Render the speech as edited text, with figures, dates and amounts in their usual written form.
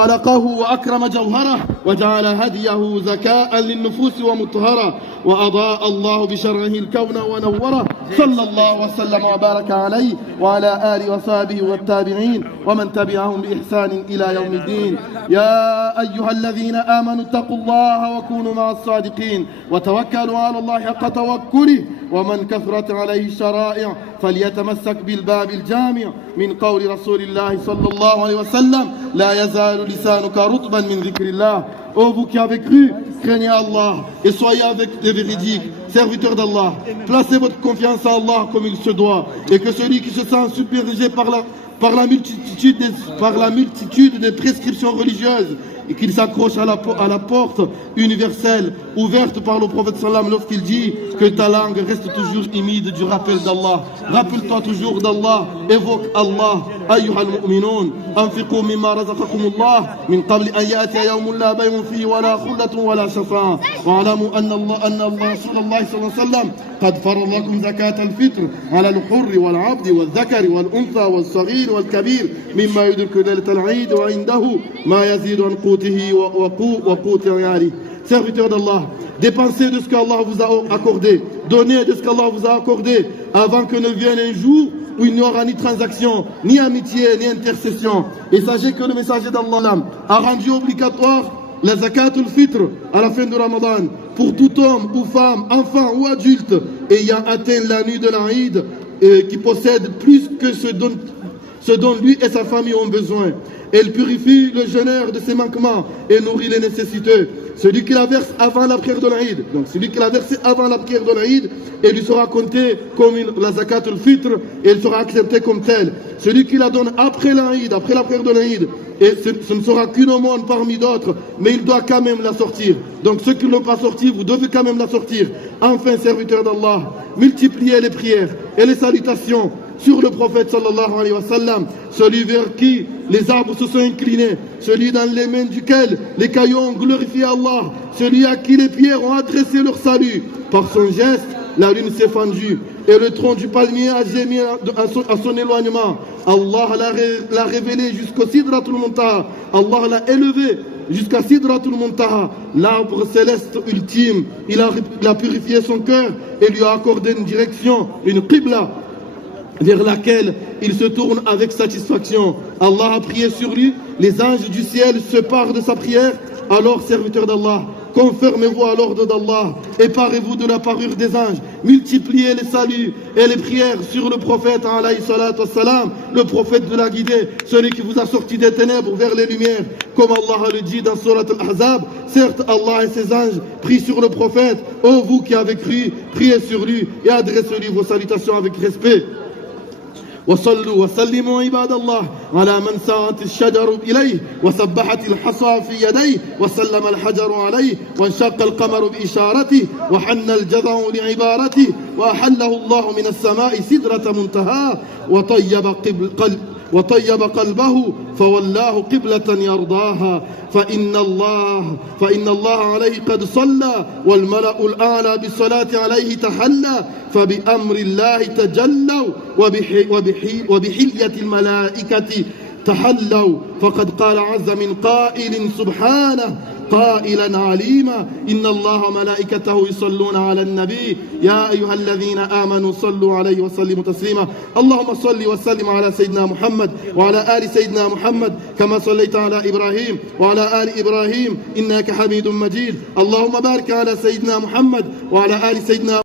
خلقه وأكرم جوهره وجعل هديه زكاء للنفوس ومطهرة وأضاء الله بشرعه الكون ونوره صلى الله وسلم وبارك عليه وعلى آله وصحبه والتابعين ومن تبعهم بإحسان إلى يوم الدين. يا أيها الذين آمنوا اتقوا الله وكونوا مع الصادقين وتوكلوا على الله حق توكله ومن كثرت عليه الشرائع فليتمسك بالباب الجامع من قول رسول الله صلى الله عليه وسلم لا يزال لسانك رطبا من ذكر الله. Ô vous qui avez cru, craignez Allah et soyez avec les véridiques, serviteurs d'Allah. Placez votre confiance en Allah comme il se doit et que celui qui se sent submergé par la multitude des prescriptions religieuses et qu'il s'accroche à la porte universelle ouverte par le prophète sallam lorsqu'il dit que ta langue reste toujours humide du rappel d'Allah. Rappelle-toi toujours d'Allah, évoque Allah. أيها المؤمنون أنفقوا مما رزقكم الله من قبل أن يأتي يوم لا بيع فيه ولا خلة ولا شفاعة واعلموا أن رسول الله صلى الله عليه وسلم قد فرض لكم زكاة الفطر على الحر والعبد والذكر والأنثى والصغير والكبير مما يدرك ليلة العيد وعنده ما يزيد عن قوته وقوت عياله. Serviteurs d'Allah, dépensez de ce qu'Allah vous a accordé, donnez de ce qu'Allah vous a accordé avant que ne vienne un jour où il n'y aura ni transaction, ni amitié, ni intercession. Et sachez que le messager d'Allah a rendu obligatoire la zakat al-fitr à la fin de Ramadan pour tout homme ou femme, enfant ou adulte ayant atteint la nuit de l'Aïd qui possède plus que ce dont lui et sa famille ont besoin. Elle purifie le jeûneur de ses manquements et nourrit les nécessiteux. Celui qui la verse avant la prière de l'Aïd, donc celui qui l'a versé avant la prière de l'Aïd, elle lui sera comptée comme la zakat al-fitr et elle sera acceptée comme telle. Celui qui la donne après l'Aïd, après la prière de l'Aïd, et ce ne sera qu'une aumône parmi d'autres, mais il doit quand même la sortir. Donc ceux qui ne l'ont pas sortie, vous devez quand même la sortir. Enfin, serviteurs d'Allah, multipliez les prières et les salutations sur le prophète sallallahu alayhi wa sallam, celui vers qui les arbres se sont inclinés, celui dans les mains duquel les cailloux ont glorifié Allah, celui à qui les pierres ont adressé leur salut. Par son geste, la lune s'est fendue et le tronc du palmier a gémi à son éloignement. Allah l'a révélé jusqu'au Sidratul Muntaha. Allah l'a élevé jusqu'à Sidratul Muntaha, l'arbre céleste ultime. Il a purifié son cœur et lui a accordé une direction, une qibla, vers laquelle il se tourne avec satisfaction. Allah a prié sur lui, les anges du ciel se parent de sa prière. Alors, serviteurs d'Allah, conformez-vous à l'ordre d'Allah et parez-vous de la parure des anges. Multipliez les saluts et les prières sur le prophète, alayhi salatu wassalam, le prophète de la guidée, celui qui vous a sorti des ténèbres vers les lumières. Comme Allah le dit dans Surat Al-Ahzab, certes Allah et ses anges prient sur le prophète. Ô vous qui avez cru, priez sur lui et adressez-lui vos salutations avec respect. وصلوا وسلموا عباد الله على من ساءت الشجر إليه وسبحت الحصى في يديه وسلم الحجر عليه وانشق القمر بإشارته وحن الجذع لعبارته وأحله الله من السماء سدرة منتهى وطيب قلبه فولاه قبلة يرضاها فإن الله عليه قد صلى والملأ الأعلى بالصلاة عليه تحلى فبأمر الله تجلوا وبحلية الملائكة تحلوا فقد قال عز من قائل سبحانه قائلا عليما إن الله ملائكته يصلون على النبي يا أيها الذين آمنوا صلوا عليه وسلموا تسليما اللهم صل وسلم على سيدنا محمد وعلى آل سيدنا محمد كما صليت على إبراهيم وعلى آل إبراهيم إنك حميد مجيد اللهم بارك على سيدنا محمد وعلى آل سيدنا